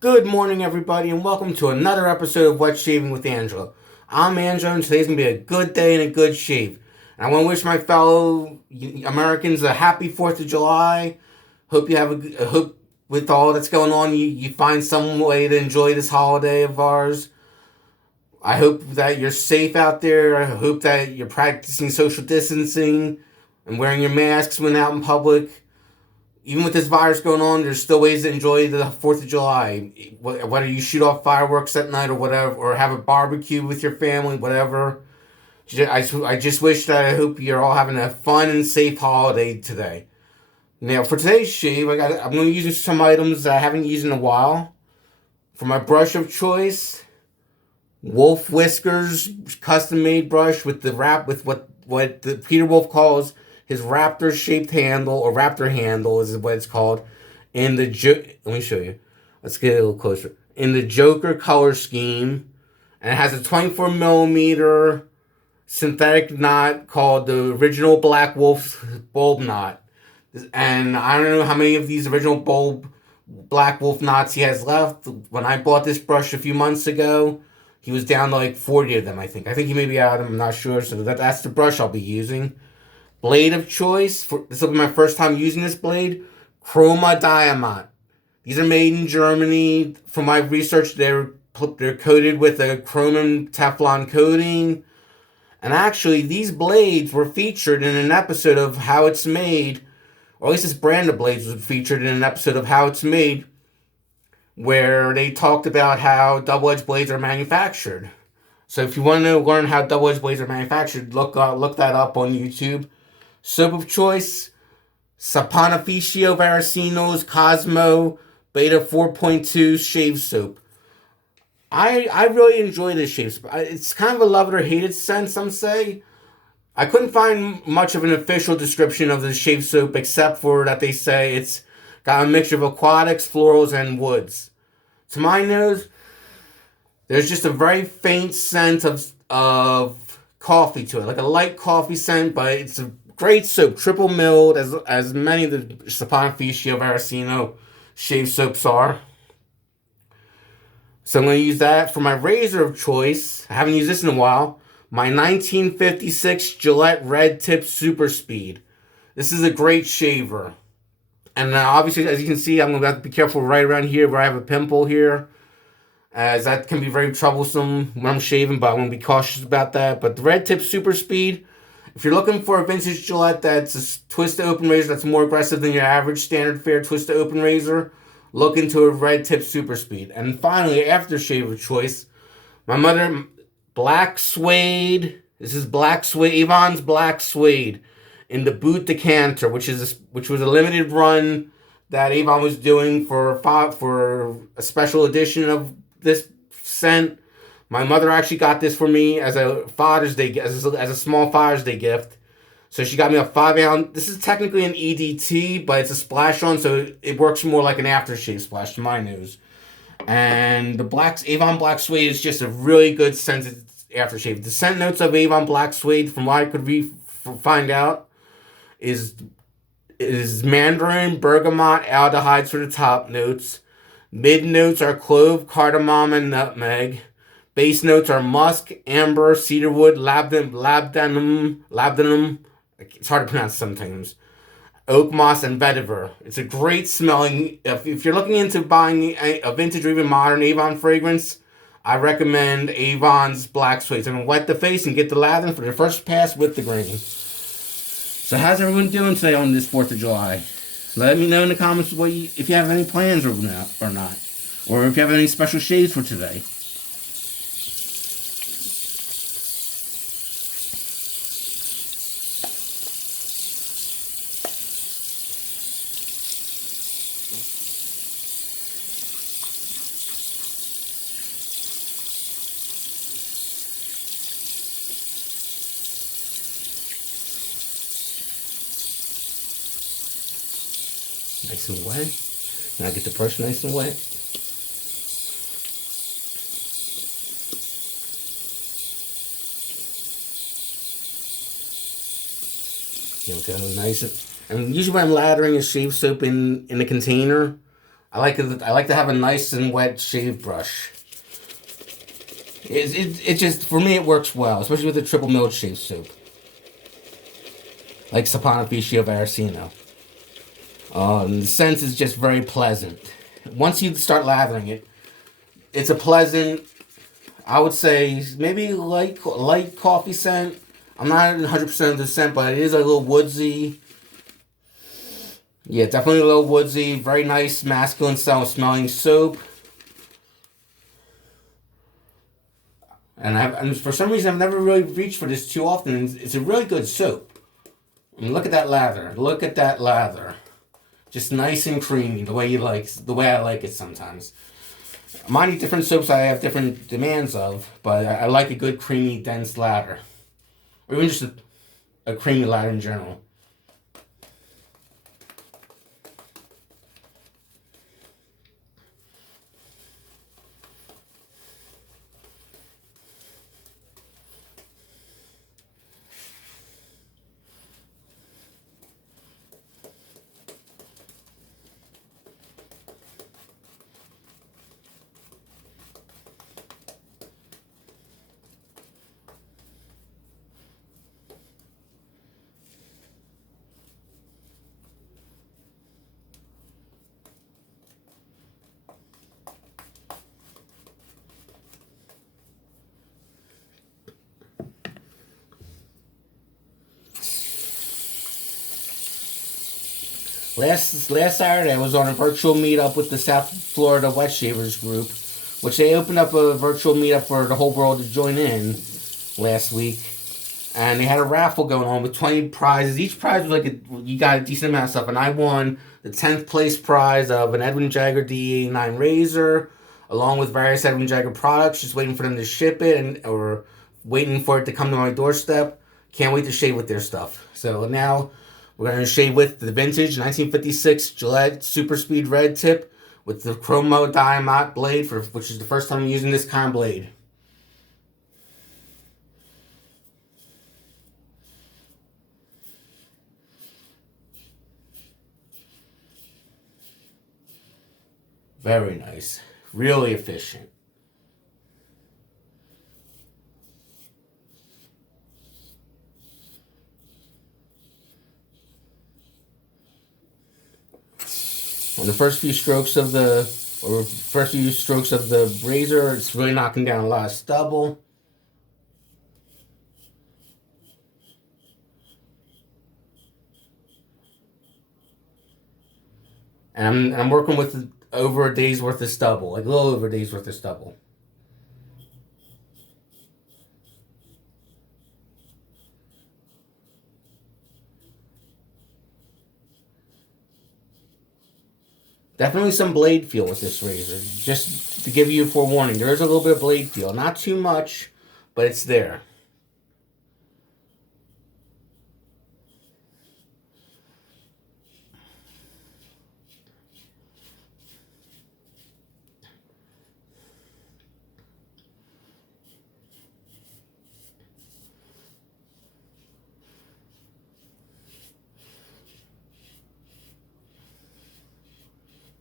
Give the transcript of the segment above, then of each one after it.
Good morning, everybody, and welcome to another episode of What's Shaving with Angelo. I'm Angelo, and today's gonna be a good day and a good shave. And I want to wish my fellow Americans a happy 4th of July. Hope you have hope with all that's going on, you find some way to enjoy this holiday of ours. I hope that you're safe out there. I hope that you're practicing social distancing and wearing your masks when out in public. Even with this virus going on, there's still ways to enjoy the 4th of July. Whether you shoot off fireworks at night or whatever, or have a barbecue with your family, whatever. I just wish that I hope you're all having a fun and safe holiday today. Now, for today's shave, I'm going to use some items that I haven't used in a while. For my brush of choice, Wolf Whiskers custom made brush with the wrap with what the Peter Wolf calls his raptor shaped handle, or raptor handle is what it's called. Let me show you. Let's get a little closer. In the Joker color scheme, and it has a 24 millimeter synthetic knot called the original Black Wolf bulb knot. And I don't know how many of these original Black Wolf knots he has left. When I bought this brush a few months ago, he was down to like 40 of them, I think. I think he may be out of them, I'm not sure. So that's the brush I'll be using. Blade of choice. This will be my first time using this blade. Chroma Diamant. These are made in Germany. From my research, they're coated with a chromium Teflon coating. And actually, these blades were featured in an episode of How It's Made, or at least this brand of blades was featured in an episode of How It's Made, where they talked about how double-edged blades are manufactured. So if you want to learn how double-edged blades are manufactured, look that up on YouTube. Soap of choice, Saponificio Varicino's Cosmo Beta 4.2 shave soap. I really enjoy this shave soap. It's kind of a love it or hate it scent, some say. I couldn't find much of an official description of the shave soap except for that they say it's got a mixture of aquatics, florals, and woods. To my nose, there's just a very faint scent of coffee to it, like a light coffee scent, but it's a great soap, triple milled, as many of the Saponificio Varicino shave soaps are. So I'm going to use that for my razor of choice. I haven't used this in a while. My 1956 Gillette Red Tip Super Speed. This is a great shaver. And obviously, as you can see, I'm going to have to be careful right around here where I have a pimple here, as that can be very troublesome when I'm shaving, but I'm going to be cautious about that. But the Red Tip Super Speed, if you're looking for a vintage Gillette that's a twist-to-open razor that's more aggressive than your average standard fare twist-to-open razor, look into a Red Tip Super Speed. And finally, aftershave of choice, my mother, Black Suede. This is Black Suede, Avon's Black Suede, in the Boot Decanter, which was a limited run that Avon was doing for a special edition of this scent. My mother actually got this for me as a Father's Day, as a small Father's Day gift. So she got me a 5 ounce. This is technically an EDT, but it's a splash on, so it works more like an aftershave splash to my nose. And the Avon Black Suede is just a really good scented aftershave. The scent notes of Avon Black Suede, from what I could find out, is mandarin, bergamot, aldehydes for the top notes. Mid notes are clove, cardamom, and nutmeg. Base notes are musk, amber, cedarwood, labdanum. It's hard to pronounce sometimes. Oak moss and vetiver. It's a great smelling. If you're looking into buying a vintage or even modern Avon fragrance, I recommend Avon's Black Suede. So I'm gonna wet the face and get the lather for the first pass with the grain. So how's everyone doing today on this 4th of July? Let me know in the comments if you have any plans or not, or if you have any special shaves for today. Nice and wet. Now get the brush nice and wet. Here we go, nice. And usually when I'm lathering a shave soap in a container, I like to have a nice and wet shave brush. It just, for me, it works well, especially with the triple milled shave soup, like Saponificio Varicino. The scent is just very pleasant. Once you start lathering it, it's a pleasant, I would say, maybe light coffee scent. I'm not 100% of the scent, but it is a little woodsy. Yeah, definitely a little woodsy. Very nice masculine smelling soap. And for some reason, I've never really reached for this too often. It's a really good soap. I mean, look at that lather. Look at that lather. Just nice and creamy, the way I like it sometimes. Many different soaps I have different demands of, but I like a good creamy, dense lather. Or even just a creamy lather in general. Last Saturday, I was on a virtual meetup with the South Florida Wet Shavers group, which they opened up a virtual meetup for the whole world to join in last week. And they had a raffle going on with 20 prizes. Each prize was you got a decent amount of stuff. And I won the 10th place prize of an Edwin Jagger D89 razor, along with various Edwin Jagger products, just waiting for them to ship it or waiting for it to come to my doorstep. Can't wait to shave with their stuff. So now we're going to shave with the vintage 1956 Gillette Super Speed Red Tip with the Chromo Diamond blade, which is the first time I'm using this kind of blade. Very nice. Really efficient. On the first few strokes of the razor, it's really knocking down a lot of stubble. And I'm working with over a day's worth of stubble, like a little over a day's worth of stubble. Definitely some blade feel with this razor. Just to give you a forewarning, there is a little bit of blade feel. Not too much, but it's there.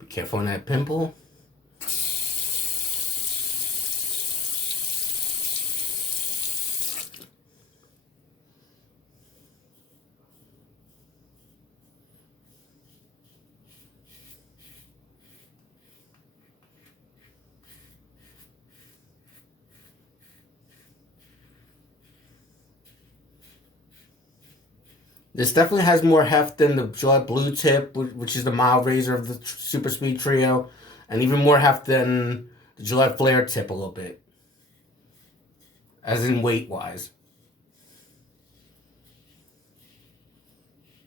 Be careful on that pimple. This definitely has more heft than the Gillette Blue Tip, which is the mild razor of the Super Speed Trio, and even more heft than the Gillette Flare Tip a little bit, as in weight-wise.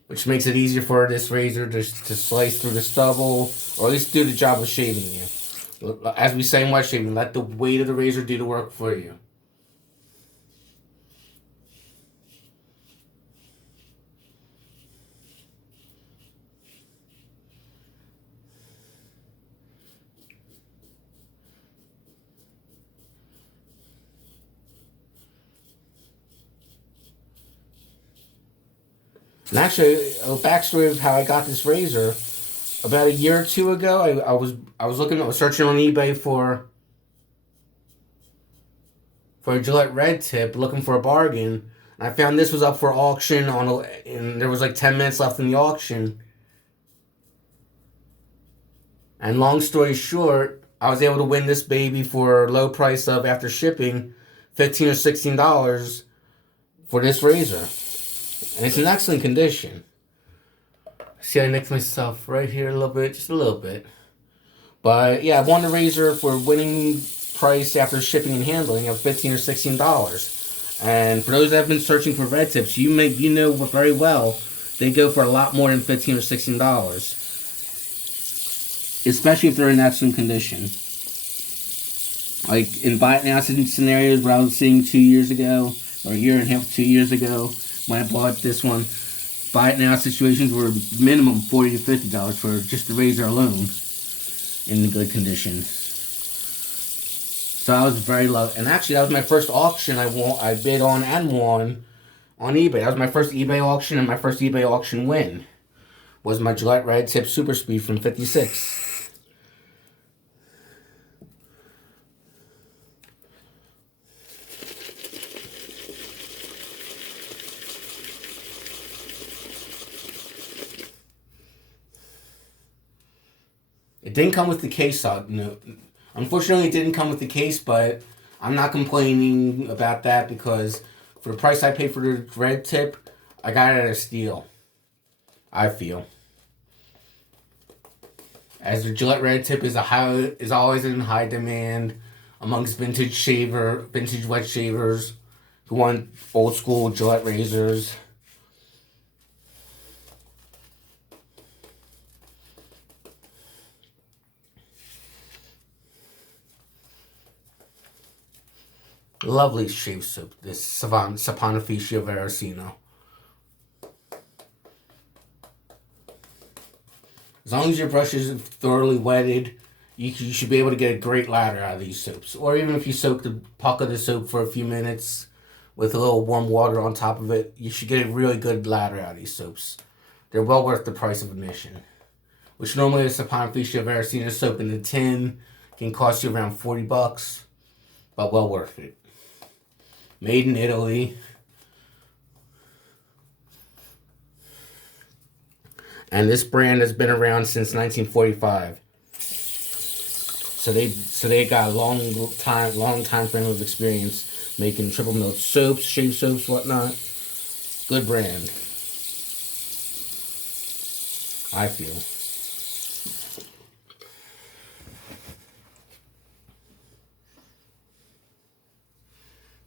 Which makes it easier for this razor to slice through the stubble, or at least do the job of shaving you. As we say in wet shaving, let the weight of the razor do the work for you. And actually, a backstory of how I got this razor. about a year or two ago, I was searching on eBay for a Gillette Red Tip, looking for a bargain. And I found this was up for auction and there was like 10 minutes left in the auction. And long story short, I was able to win this baby for a low price of, after shipping, $15 or $16 for this razor, and it's in excellent condition. See, I nicked myself right here a little bit, just a little bit. But yeah, I won the razor for winning price after shipping and handling of $15 or $16. And for those that have been searching for red tips, you know very well they go for a lot more than $15 or $16, especially if they're in excellent condition. Like in buy it now scenarios where I was seeing 2 years ago, or a year and a half, 2 years ago, when I bought this one, buy it now situations were minimum $40 to $50 for just the razor alone in good condition. So I was very low, and actually that was my first auction I bid on and won on eBay. That was my first eBay auction, and my first eBay auction win was my Gillette Red Tip Super Speed from '56. It didn't come with the case. No, unfortunately, it didn't come with the case, but I'm not complaining about that because for the price I paid for the red tip, I got it at a steal. I feel, as the Gillette red tip is always in high demand amongst vintage wet shavers who want old school Gillette razors. Lovely shave soap, this Saponificio Veracino. As long as your brush is thoroughly wetted, you should be able to get a great lather out of these soaps. Or even if you soak the puck of the soap for a few minutes with a little warm water on top of it, you should get a really good lather out of these soaps. They're well worth the price of admission. Which normally a Saponificio Veracino soap in a tin can cost you around $40, but well worth it. Made in Italy. And this brand has been around since 1945. So they got a long time frame of experience making triple milled soaps, shave soaps, whatnot. Good brand, I feel.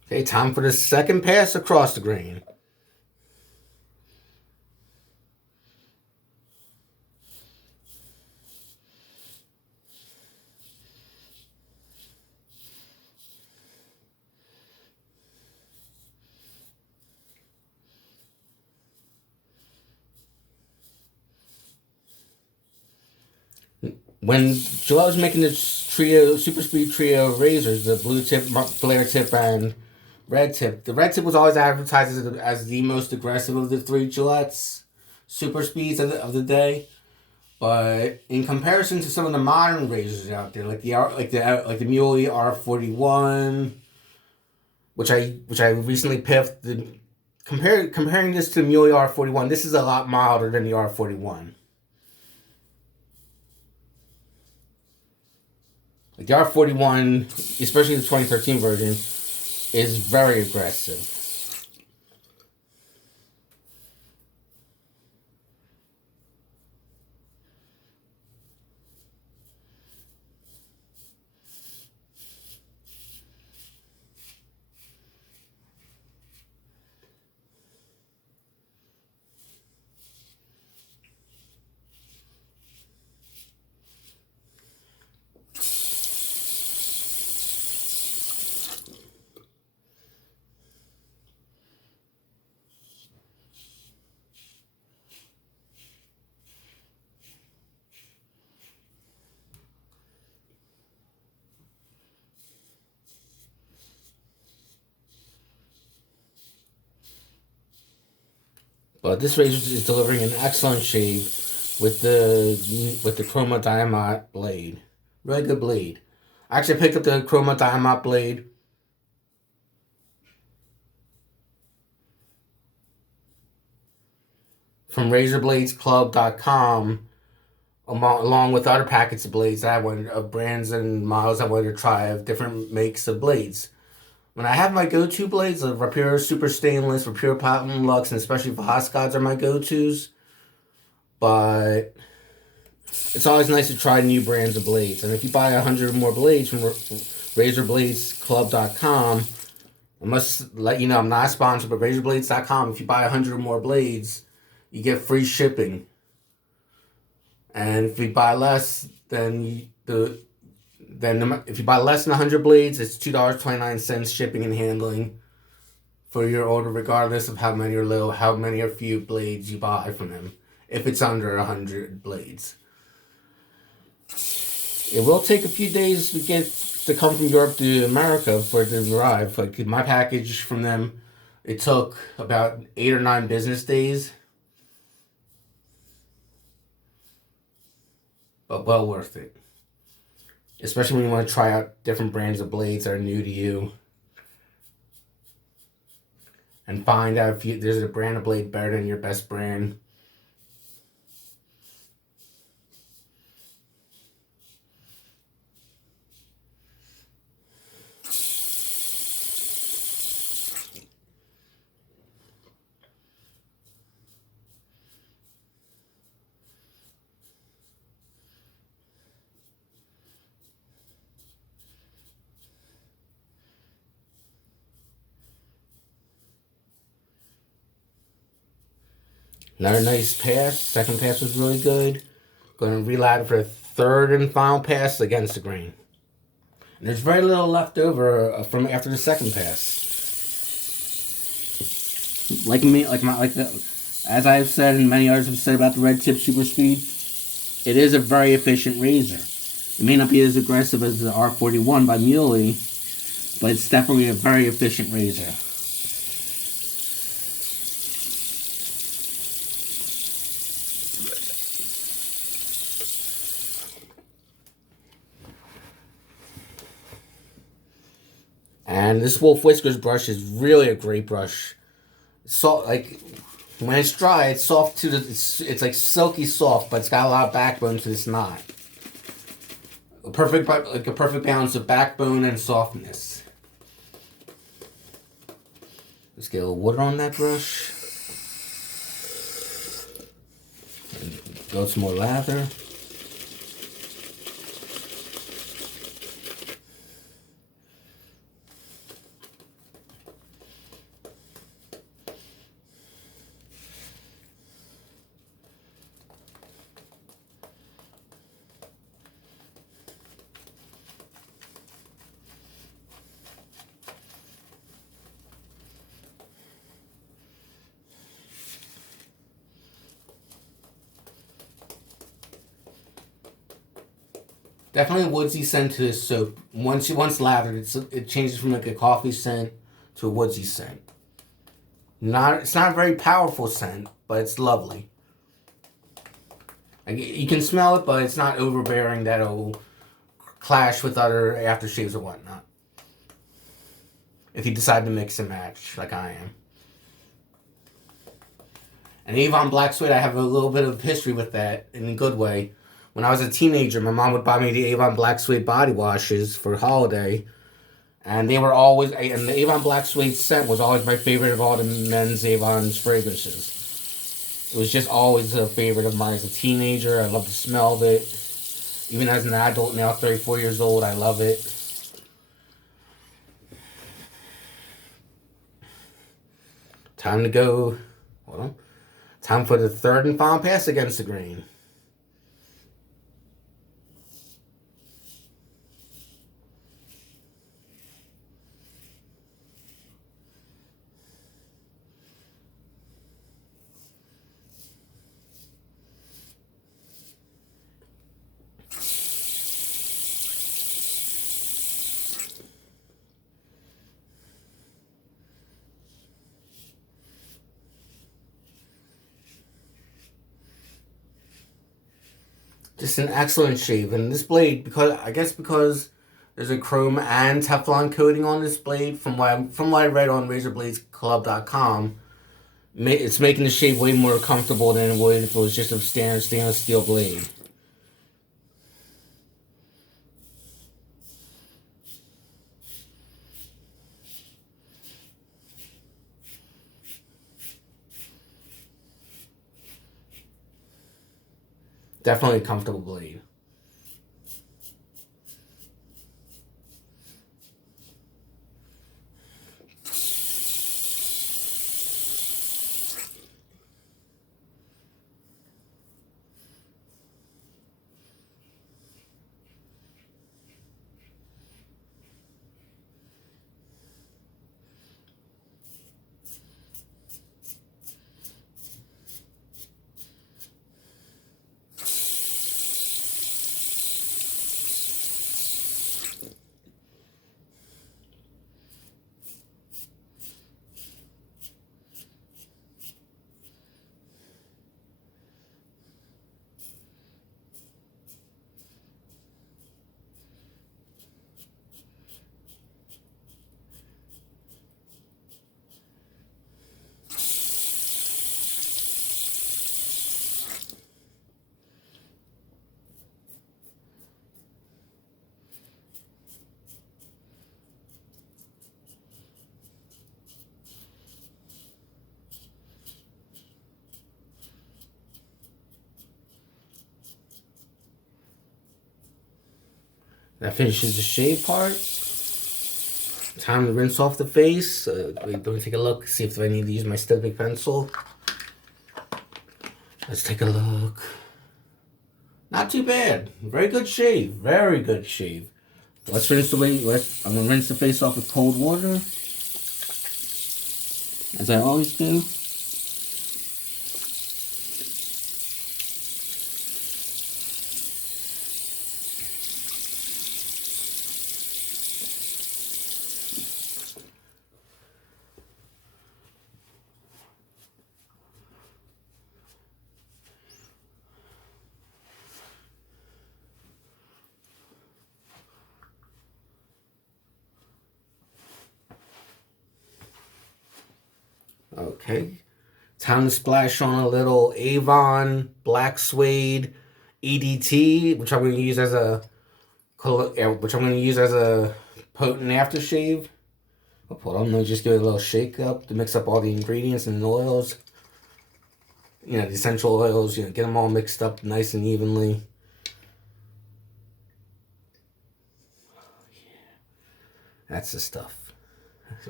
Okay, time for the second pass across the grain. When Gillette was making the Super Speed Trio razors, the blue tip, flare tip, and red tip, the red tip was always advertised as the most aggressive of the three Gillettes Super Speeds of the day. But in comparison to some of the modern razors out there, like the Muley R41, which I recently piffed, comparing this to the Muley R41, this is a lot milder than the R41. Like the R41, especially the 2013 version, is very aggressive. But this razor is delivering an excellent shave. with the Chroma Diamond blade. Really good blade. I actually picked up the Chroma Diamond blade from RazorBladesClub.com along with other packets of blades that I wanted, of brands and models I wanted to try of different makes of blades. When I have my go-to blades, the Rapira Super Stainless, Rapira Platinum Lux, and especially Voscods are my go-tos. But it's always nice to try new brands of blades. And if you buy 100 or more blades from RazorBladesClub.com, I must let you know I'm not sponsored, but RazorBlades.com, if you buy 100 or more blades, you get free shipping. And if you buy less, then if you buy less than 100 blades, it's $2.29 shipping and handling for your order, regardless of how many or few blades you buy from them. If it's under 100 blades, it will take a few days to come from Europe to America for it to arrive. Like my package from them, it took about 8 or 9 business days, but well worth it. Especially when you want to try out different brands of blades that are new to you. And find out if there's a brand of blade better than your best brand. Another nice pass. Second pass was really good. Going to relight it for a third and final pass against the grain. And there's very little left over from after the second pass. As I've said and many others have said about the Red Tip Super Speed, it is a very efficient razor. It may not be as aggressive as the R41 by Muley, but it's definitely a very efficient razor. And this Wolf Whiskers brush is really a great brush. When it's dry, it's soft it's like silky soft, but it's got a lot of backbone to this knot. A perfect balance of backbone and softness. Let's get a little water on that brush. And go some more lather. Definitely a woodsy scent to this soap. Once lathered, it changes from like a coffee scent to a woodsy scent. It's not a very powerful scent, but it's lovely. Like, you can smell it, but it's not overbearing that it'll clash with other aftershaves or whatnot. If you decide to mix and match, like I am. And Avon Black Suede, I have a little bit of history with that in a good way. When I was a teenager, my mom would buy me the Avon Black Suede body washes for holiday. And the Avon Black Suede scent was always my favorite of all the men's Avon's fragrances. It was just always a favorite of mine as a teenager. I love the smell of it. Even as an adult now, 34 years old, I love it. Time to go. Hold on. Time for the third and final pass against the grain. Just an excellent shave. And this blade, because there's a chrome and Teflon coating on this blade, from what I read on RazorBladesClub.com, it's making the shave way more comfortable than it would if it was just a standard stainless steel blade. Definitely a comfortable blade. That finishes the shave part. Time to rinse off the face. Let me take a look, see if I need to use my Stippling pencil. Let's take a look. Not too bad. Very good shave. Very good shave. Let's rinse the way. I'm gonna rinse the face off with cold water, as I always do. Okay, time to splash on a little Avon Black Suede EDT, which I'm going to use as a potent aftershave. Hold on, let me just give it a little shake up to mix up all the ingredients and the oils. The essential oils. Get them all mixed up nice and evenly. That's the stuff.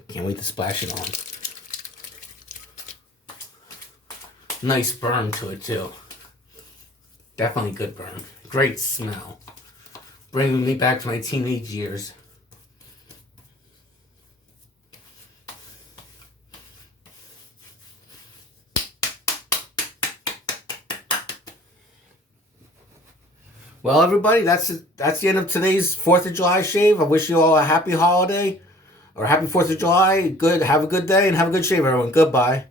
Can't wait to splash it on. Nice burn to it too. Definitely good burn. Great smell. Bringing me back to my teenage years. Well, everybody, that's the end of today's 4th of July shave. I wish you all a happy holiday or happy 4th of July. Have a good day and have a good shave, everyone. Goodbye.